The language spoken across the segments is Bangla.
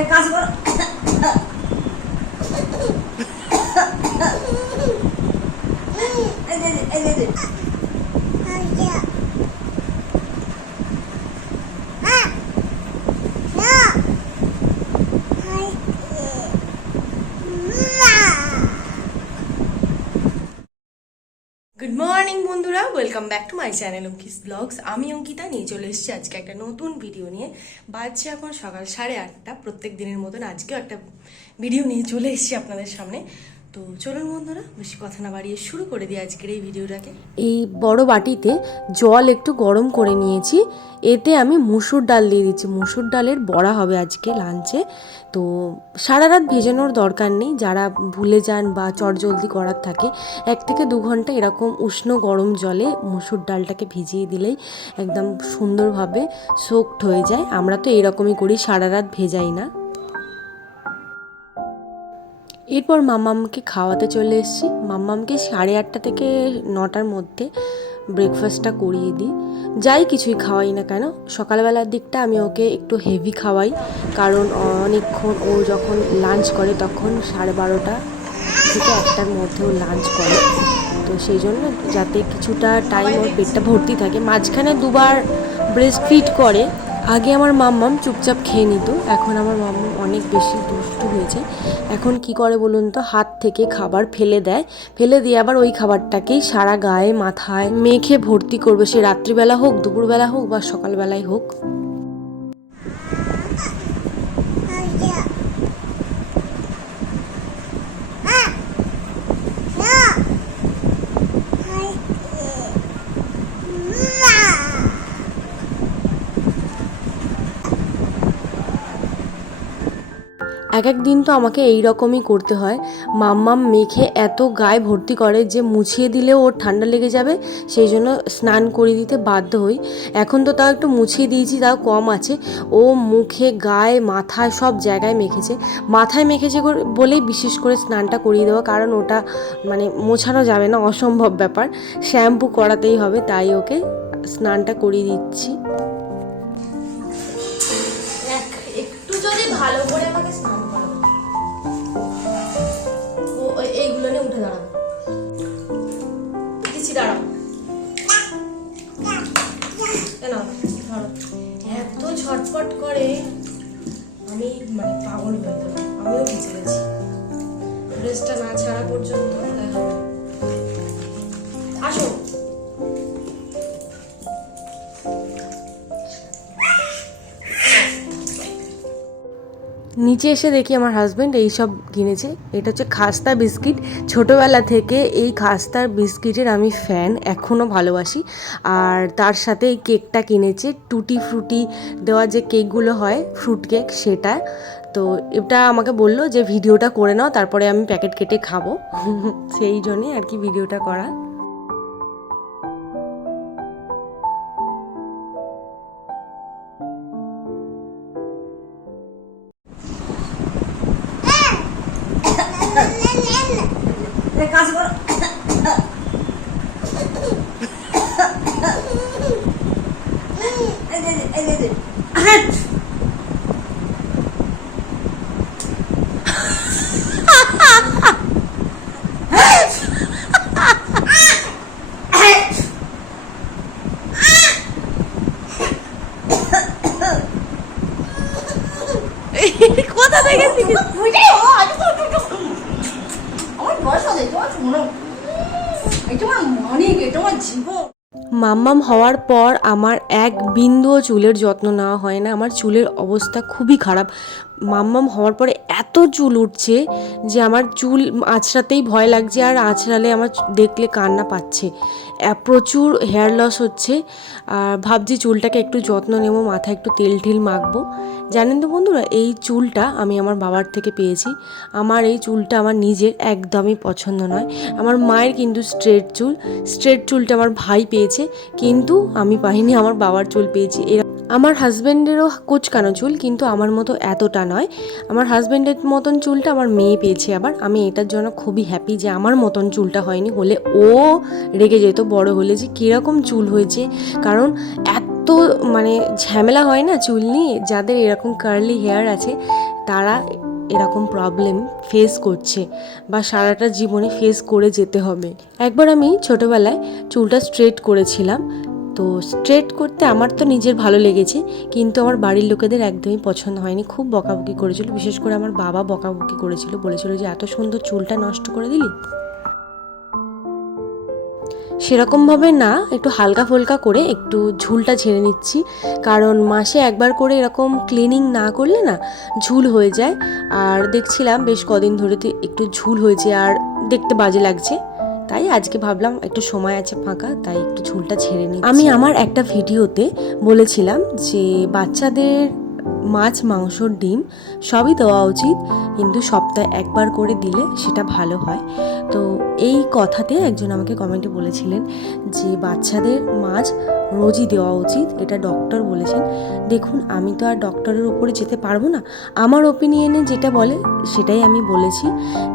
এ কাজ করো এই যে, এই যে, এই যে। গুড মর্নিং বন্ধুরা welcome back to my channel Ankis blogs আমি অঙ্কিতা, নিয়ে চলে এসেছি আজকে একটা নতুন ভিডিও নিয়ে। বাজছে এখন সকাল সাড়ে আটটা, প্রত্যেক দিনের মতন আজকেও একটা ভিডিও নিয়ে চলে এসেছি আপনাদের সামনে। তো চলুন বন্ধুরা, বেশি কথা না বাড়িয়ে শুরু করে দিই আজকের এই ভিডিওটাকে। এই বড় বাটিতে জল একটু গরম করে নিয়েছি, এতে আমি মুসুর ডাল দিয়ে দিচ্ছি। মুসুর ডালের বড়া হবে আজকে লাঞ্চে। তো সারা রাত ভেজানোর দরকার নেই, যারা ভুলে যান বা চটজলদি করার থাকে, এক থেকে দু ঘণ্টা এরকম উষ্ণ গরম জলে মুসুর ডালটাকে ভিজিয়ে দিলেই একদম সুন্দরভাবে সোকড হয়ে যায়। আমরা তো এরকমই করি, সারা রাত ভেজাই না। এরপর মাম্মামকে খাওয়াতে চলে এসেছি। মাম্মামকে সাড়ে আটটা থেকে নটার মধ্যে ব্রেকফাস্টটা করিয়ে দিই। যাই কিছুই খাওয়াই না কেন, সকালবেলার দিকটা আমি ওকে একটু হেভি খাওয়াই। কারণ অনেকক্ষণ ও যখন লাঞ্চ করে তখন সাড়ে বারোটা থেকে একটার মধ্যে ও লাঞ্চ করে। তো সেই জন্য যাতে কিছুটা টাইম ওর পেটটা ভর্তি থাকে। মাঝখানে দুবার ব্রেস্ট ফিট করে। আগে আমার মাম্মাম চুপচাপ খেয়ে নিত, এখন আমার মাম্মাম অনেক বেশি দুষ্ট হয়েছে। এখন কি করে বলুন তো, হাত থেকে খাবার ফেলে দেয়। ফেলে দিয়ে আবার ওই খাবারটাকেই সারা গায়ে, মাথায় মেখে ভর্তি করবে। সে রাত্রিবেলা হোক, দুপুরবেলা হোক বা সকালবেলায় হোক। এক এক দিন তো আমাকে এই রকমই করতে হয়। মাম্মাম মেখে এত গায়ে ভর্তি করে যে মুছিয়ে দিলেও ওর ঠান্ডা লেগে যাবে, সেই জন্য স্নান করে দিতে বাধ্য হই। এখন তো তাও একটু মুছিয়ে দিয়েছি, তাও কম আছে। ও মুখে, গায়ে, মাথায় সব জায়গায় মেখেছে। মাথায় মেখেছে বলেই বিশেষ করে স্নানটা করিয়ে দেওয়া, কারণ ওটা মানে মোছানো যাবে না, অসম্ভব ব্যাপার। শ্যাম্পু করাতেই হবে, তাই ওকে স্নানটা করিয়ে দিচ্ছি। ধরো এত ঝটপট করে আমি মানে পাগল হয়ে গেলাম। আমিও ভিজে গেছি। ড্রেসটা না ছাড়া পর্যন্ত। আসো। নিচে এসে দেখি আমার হাজব্যান্ড এইসব কিনেছে। এটা হচ্ছে খাস্তা বিস্কিট। ছোটোবেলা থেকে এই খাস্তার বিস্কিটের আমি ফ্যান এখনও ভালোবাসি। আর তার সাথে এই কেকটা কিনেছে, টুটি ফ্রুটি দেওয়া যে কেকগুলো হয় ফ্রুট কেক সেটা। তো এটা আমাকে বলল যে, ভিডিওটা করে নাও, তারপরে আমি প্যাকেট কেটে খাব। সেই জন্যে আর কি ভিডিওটা করা। হাট! কোথা থেকে বুঝলি ও, আগে তো একটু- একটু- আমার বয়স আছে তোমার শোনো এটা আমার অনেক এটা আমার জীবন মাম্মাম হওয়ার পর আমার এক বিন্দুও চুলের যত্ন নেওয়া হয় না। আমার চুলের অবস্থা খুবই খারাপ। মাম্মাম হওয়ার পরে এত চুল উঠছে যে আমার চুল আঁচড়াতেই ভয় লাগছে আর আঁচড়ালে আমার দেখলে কান্না পাচ্ছে। প্রচুর হেয়ার লস হচ্ছে। আর ভাবছি চুলটাকে একটু যত্ন নেব, মাথায় একটু তেল ঠেল মাখবো। জানেন তো বন্ধুরা, এই চুলটা আমি আমার বাবার থেকে পেয়েছি। আমার এই চুলটা আমার নিজের একদমই পছন্দ নয়। আমার মায়ের কিন্তু স্ট্রেট চুল। স্ট্রেট চুলটা আমার ভাই পেয়েছে, কিন্তু আমি পাইনি আমার বাবার চুল পেয়েছি। এরা আমার হাজব্যান্ডেরও কোচকানো চুল, কিন্তু আমার মতো এতটা নয়। আমার হাজব্যান্ডের মতন চুলটা আমার মেয়ে পেয়েছে আবার। আমি এটার জন্য খুবই হ্যাপি যে আমার মতন চুলটা হয়নি, হলে ও রেগে যেত বড় হলে যে কীরকম চুল হয়েছে। কারণ এত মানে ঝামেলা হয় না চুল নিয়ে? যাদের এরকম কার্লি হেয়ার আছে, তারা এরকম প্রবলেম ফেস করছে বা সারাটা জীবনে ফেস করে যেতে হবে। একবার আমি ছোটোবেলায় চুলটা স্ট্রেট করেছিলাম। তো স্ট্রেট করতে আমার তো নিজের ভালো লেগেছে, কিন্তু আমার বাড়ির লোকেদের একদমই পছন্দ হয়নি। খুব বকাবকি করেছিল। বিশেষ করে আমার বাবা বকাবকি করেছিল। বলেছিল যে, এত সুন্দর চুলটা নষ্ট করে দিলি? সেরকমভাবে না একটু হালকা ফুলকা করে একটু ঝুলটা ছেড়ে নিচ্ছি। কারণ মাসে একবার করে এরকম ক্লিনিং না করলে না ঝুল হয়ে যায়। আর দেখছিলাম বেশ কদিন ধরে একটু ঝুল হয়েছে আর দেখতে বাজে লাগছে। তাই আজকে ভাবলাম একটু সময় আছে ফাঁকা তাই একটু ঝুলটা ছেড়ে নিই আমি আমার একটা ভিডিওতে বলেছিলাম যে বাচ্চাদের মাছ, মাংস, ডিম সবই দেওয়া উচিত। কিন্তু সপ্তাহে একবার করে দিলে সেটা ভালো হয়। তো এই কথাতে একজন আমাকে কমেন্টে বলেছিলেন যে, বাচ্চাদের মাছ রোজই দেওয়া উচিত, এটা ডক্টর বলেছেন। দেখুন, আমি তো আর ডক্টরের উপরে যেতে পারব না। আমার ওপিনিয়নে যেটা বলে, সেটাই আমি বলেছি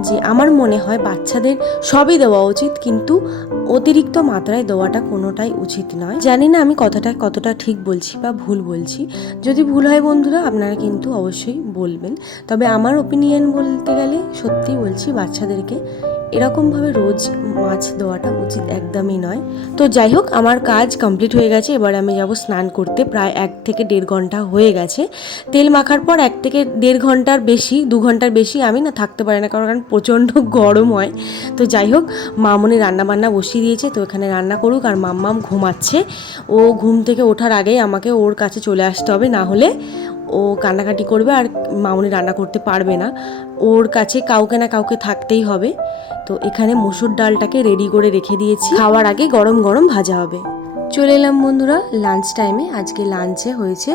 যে, আমার মনে হয় বাচ্চাদের সবই দেওয়া উচিত, কিন্তু অতিরিক্ত মাত্রায় দেওয়াটা কোনোটাই উচিত নয়। জানি না আমি কথাটা কতটা ঠিক বলছি বা ভুল বলছি। যদি ভুল হয় বন্ধুরা, আপনারা কিন্তু অবশ্যই বলবেন। তবে আমার ওপিনিয়ন বলতে গেলে সত্যি বলছি, বাচ্চাদেরকে এরকমভাবে রোজ মাছ দেওয়াটা উচিত একদমই নয়। তো যাই হোক আমার কাজ কমপ্লিট হয়ে গেছে। এবার আমি যাব স্নান করতে। প্রায় এক থেকে দেড় ঘণ্টা হয়ে গেছে। তেল মাখার পর এক থেকে দেড় ঘণ্টার বেশি, দু ঘণ্টার বেশি আমি না থাকতে পারি না, কারণ প্রচণ্ড গরম হয়। তো যাই হোক মামনি রান্না বান্না বসিয়ে দিয়েছে। তো এখানে রান্না করুক আর মাম্মাম ঘুমাচ্ছে। ও ঘুম থেকে ওঠার আগেই আমাকে ওর কাছে চলে আসতে হবে। না হলে ও কান্নাকাটি করবে আর মামনি রান্না করতে পারবে না। ওর কাছে কাউকে না কাউকে থাকতেই হবে। তো এখানে মসুর ডালটাকে রেডি করে রেখে দিয়েছি। খাওয়ার আগে গরম গরম ভাজা হবে। চলে এলাম বন্ধুরা লাঞ্চ টাইমে আজকে লাঞ্চে হয়েছে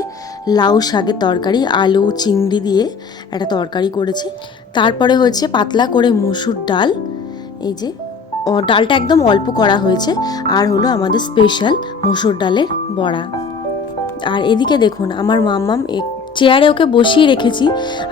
লাউ শাকের তরকারি, আলু, চিংড়ি দিয়ে একটা তরকারি করেছে। তারপরে হয়েছে পাতলা করে মসুর ডাল। এই যে ডালটা একদম অল্প করা হয়েছে। আর হলো আমাদের স্পেশাল মসুর ডালের বড়া। আর এদিকে দেখুন, আমার মাম্মাম চেয়ারে ওকে বসিয়ে রেখেছি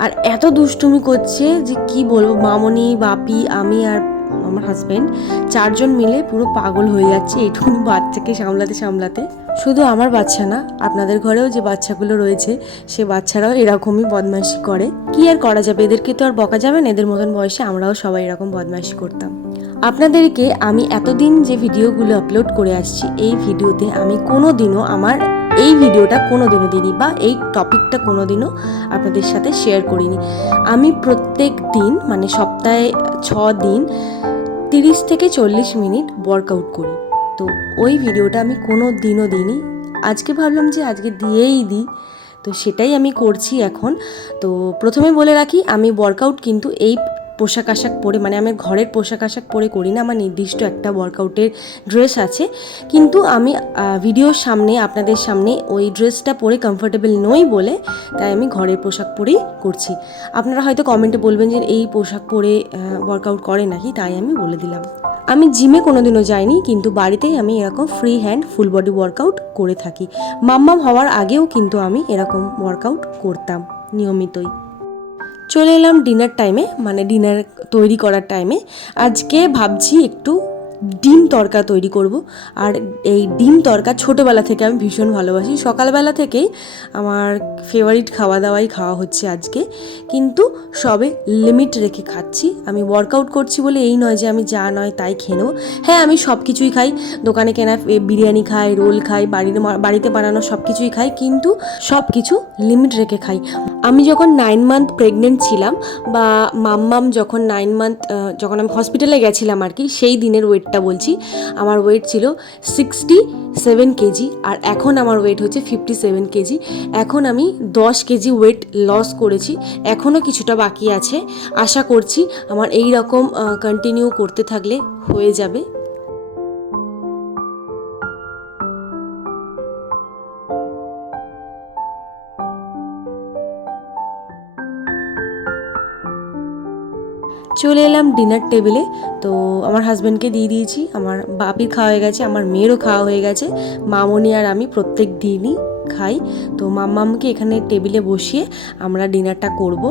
আর এত দুষ্টুমি করছে যে কি বলব, মামনি, বাপি, আমি আর আমার হাজব্যান্ড চারজন মিলে পুরো পাগল হয়ে যাচ্ছে এইটুকুনি বাচ্চাকে সামলাতে সামলাতে। শুধু আমার বাচ্চা না, আপনাদের ঘরেও যে বাচ্চাগুলো রয়েছে, সে বাচ্চারাও এরকমই বদমাইশি করে। কি আর করা যাবে? এদেরকে তো আর বকা যাবে না, এদের মতন বয়সে আমরাও সবাই এরকম বদমাইশি করতাম। আপনাদেরকে আমি এতদিন যে ভিডিওগুলো আপলোড করে আসছি, এই ভিডিওতে আমি কোনো দিনও আমার এই ভিডিওটা কোনো দিনও দিইনি বা এই টপিকটা কোনো দিনও আপনাদের সাথে শেয়ার করিনি। আমি প্রত্যেক দিন মানে সপ্তাহে ছ দিন, তিরিশ থেকে চল্লিশ মিনিট ওয়ার্কআউট করি। তো ওই ভিডিওটা আমি কোনো দিনও দিইনি। আজকে ভাবলাম যে আজকে দিয়েই দিই। তো সেটাই আমি করছি এখন। তো প্রথমে বলে রাখি, আমি ওয়ার্কআউট কিন্তু এই পোশাক আশাক পরে মানে আমি ঘরের পোশাক আশাক পরে করি না, আমার নির্দিষ্ট একটা ওয়ার্কআউটের ড্রেস আছে। কিন্তু আমি ভিডিওর সামনে, আপনাদের সামনে ওই ড্রেসটা পরে কমফোর্টেবল নই বলে, তাই আমি ঘরের পোশাক পরেই করছি। আপনারা হয়তো কমেন্টে বলবেন যে, এই পোশাক পরে ওয়ার্কআউট করে নাকি? তাই আমি বলে দিলাম। আমি জিমে কোনোদিনও যাইনি, কিন্তু বাড়িতেই আমি এরকম free hand full body workout করে থাকি। মাম্মাম হওয়ার আগেও কিন্তু আমি এরকম ওয়ার্কআউট করতাম, নিয়মিতই। চলে এলাম ডিনার টাইমে মানে ডিনার তৈরি করার টাইমে আজকে ভাবছি একটু ডিম তরকা তৈরি করব। আর এই ডিম তরকা ছোটোবেলা থেকে আমি ভীষণ ভালোবাসি। সকালবেলা থেকেই আমার ফেভারিট খাওয়া দাওয়াই খাওয়া হচ্ছে আজকে। কিন্তু সবে লিমিট রেখে খাচ্ছি। আমি ওয়ার্কআউট করছি বলে এই নয় যে আমি যা নয় তাই খেয়ে নেব। হ্যাঁ আমি সব কিছুই খাই। দোকানে কেনা বিরিয়ানি খাই, রোল খাই বাড়িতে বাড়িতে বানানো সব কিছুই খাই। কিন্তু সব কিছু লিমিট রেখে খাই। আমি যখন নাইন মান্থ প্রেগনেন্ট ছিলাম বা মাম্মাম যখন নাইন মান্থ যখন আমি হসপিটালে গেছিলাম আর কি, সেই দিনের ওয়েটটা বলছি, আমার ওয়েট ছিল সিক্সটি সেভেন কেজি আর এখন আমার ওয়েট হচ্ছে ফিফটি সেভেন কেজি। এখন আমি দশ কেজি ওয়েট লস করেছি এখনও কিছুটা বাকি আছে। আশা করছি আমার এই রকম কন্টিনিউ করতে থাকলে হয়ে যাবে। চলে এলাম ডিনার টেবিলে তো আমার হাজব্যান্ডকে দিয়ে দিয়েছি। আমার বাপির খাওয়া হয়ে গেছে, আমার মেয়েরও খাওয়া হয়ে গেছে। মামনি আর আমি প্রত্যেক দিনই খাই। তো মাম্মামকে এখানে টেবিলে বসিয়ে আমরা ডিনারটা করব।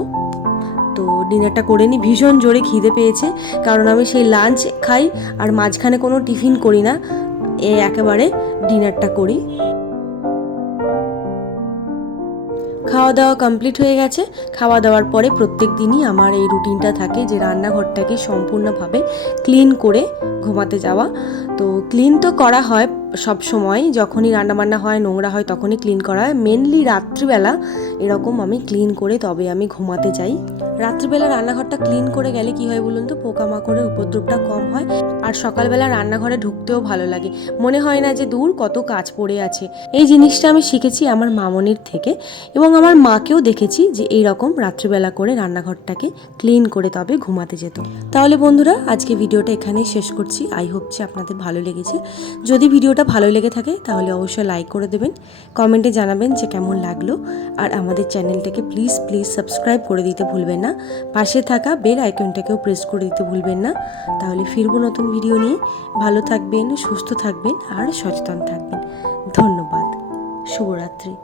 তো ডিনারটা করে নিই। ভীষণ জোরে খিদে পেয়েছে, কারণ আমি সেই লাঞ্চ খাই আর মাঝখানে কোনো টিফিন করি না। এ একেবারে ডিনারটা করি। খাওয়া দাওয়া কমপ্লিট হয়ে গেছে। খাওয়া দাওয়ার পরে প্রত্যেক দিনই আমার এই রুটিনটা থাকে যে রান্নাঘরটাকে সম্পূর্ণভাবে ক্লিন করে ঘুমাতে যাওয়া। তো ক্লিন তো করা হয় সব সময় যখনই রান্নাবান্না হয়, নোংরা হয় তখনই ক্লিন করা হয়। মেনলি রাত্রিবেলা এরকম আমি ক্লিন করে তবে আমি ঘুমাতে যাই। রাত্রিবেলা রান্নাঘরটা ক্লিন করে গেলে কি হয় বলুন তো? পোকামাকড়ের উপদ্রবটা কম হয় আর সকালবেলা রান্নাঘরে ঢুকতেও ভালো লাগে। মনে হয় না যে দূর কত কাজ পড়ে আছে। এই জিনিসটা আমি শিখেছি আমার মামনির থেকে এবং আমার মাকেও দেখেছি যে এই রকম রাত্রিবেলা করে রান্নাঘরটাকে ক্লিন করে তবে ঘুমাতে যেত। তাহলে বন্ধুরা, আজকে ভিডিওটা এখানেই শেষ করছি। আই হোপ যে আপনাদের ভালো লেগেছে। যদি ভিডিওটা ভালো লেগে থাকে, তাহলে অবশ্যই লাইক করে দেবেন কমেন্টে জানাবেন যে কেমন লাগল, আর আমাদের চ্যানেলটাকে প্লিজ প্লিজ সাবস্ক্রাইব করে দিতে ভুলবেন না, পাশে থাকা বেল আইকনটাকেও প্রেস করে দিতে ভুলবেন না, তাহলে ফিরবো নতুন ভিডিও নিয়ে, ভালো থাকবেন, সুস্থ থাকবেন, আর সচেতন থাকবেন, ধন্যবাদ, শুভরাত্রি।